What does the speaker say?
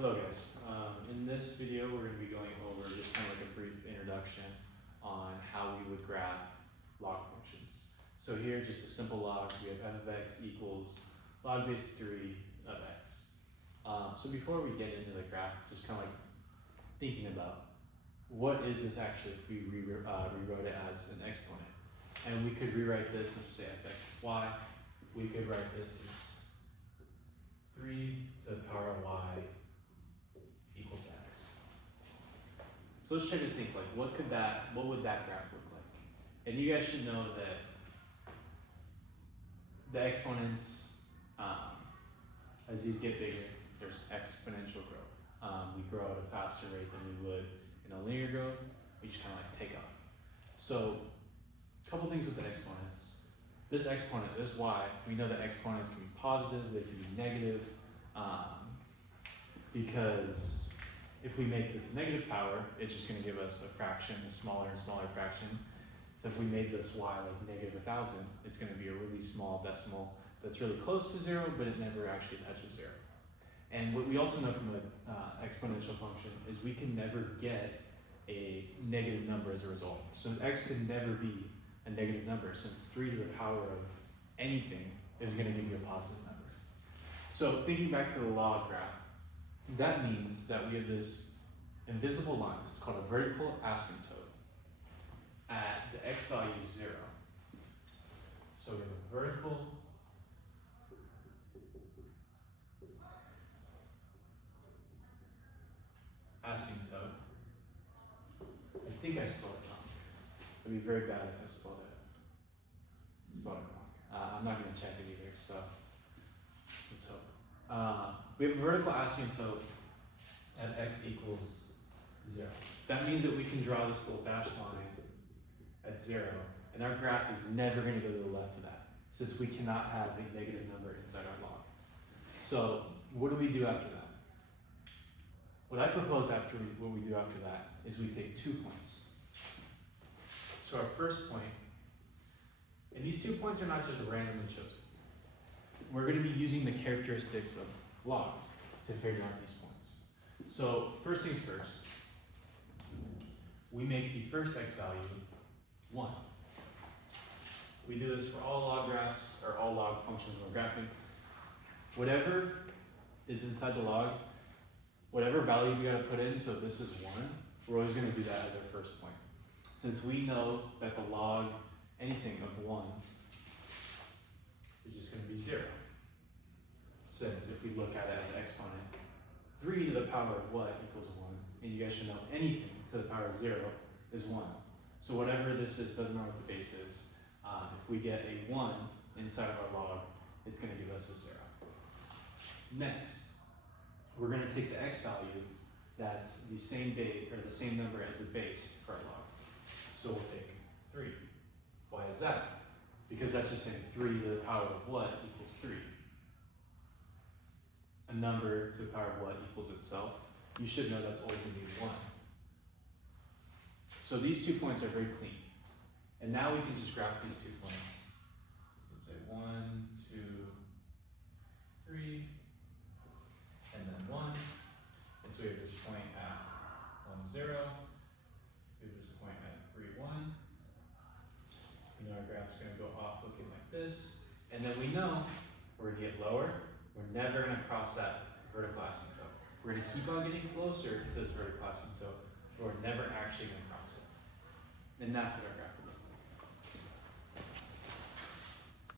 Hello guys, in this video we're going to be going over just kind of like a brief introduction on how we would graph log functions. So here, just a simple log, we have f of x equals log base 3 of x. So before we get into the graph, just kind of like thinking about what is this actually if we rewrote it as an exponent. And we could rewrite this and just say fx is y. We could write this as 3 to the power of y equals x. So let's try to think like what would that graph look like? And you guys should know that the exponents, as these get bigger, there's exponential growth. We grow at a faster rate than we would in a linear growth. We just kind of like take off. So a couple things with the exponents. This exponent, this y, we know that exponents can be positive, they can be negative, because if we make this a negative power, it's just going to give us a fraction, a smaller and smaller fraction. So if we made this y like negative 1,000, it's going to be a really small decimal that's really close to 0, but it never actually touches 0. And what we also know from an exponential function is we can never get a negative number as a result. So x could never be a negative number, since 3 to the power of anything is going to give you a positive number. So thinking back to the log graph, that means that we have this invisible line. It's called a vertical asymptote at the x value is 0. So we have a vertical asymptote. I think I spelled it wrong. It'd be very bad if I spelled it wrong. I'm not going to check it either, so let's hope. We have a vertical asymptote at x equals 0. That means that we can draw this little dashed line at 0, and our graph is never going to go to the left of that, since we cannot have a negative number inside our log. So what do we do after that? What I propose what we do after that is we take 2 points. So our first point, and these 2 points are not just randomly chosen. We're going to be using the characteristics of logs to figure out these points. So first things first, we make the first x value 1. We do this for all log graphs, or all log functions when we're graphing. Whatever is inside the log, whatever value we got to put in, so this is 1, we're always going to do that as our first point. Since we know that the log, anything of 1, is just going to be 0. Since if we look at it as an exponent, 3 to the power of what equals 1, and you guys should know anything to the power of 0 is 1. So whatever this is, doesn't matter what the base is, if we get a 1 inside of our log, it's going to give us a 0. Next, we're going to take the x value that's the same base, or the same number as the base for our log. So we'll take 3. Why is that? Because that's just saying 3 to the power of what equals 3. A number to the power of what equals itself. You should know that's always going to be 1. So these 2 points are very clean. And now we can just graph these 2 points. Let's say 1, 2, 3, and then 1. And so we have this point at 1, 0. We have this point at 3, 1. We know our graph's going to go off looking like this. And then we know we're going to get lower. We're never going to cross that vertical asymptote. We're going to keep on getting closer to this vertical asymptote, but we're never actually going to cross it. And that's what our graph would look like.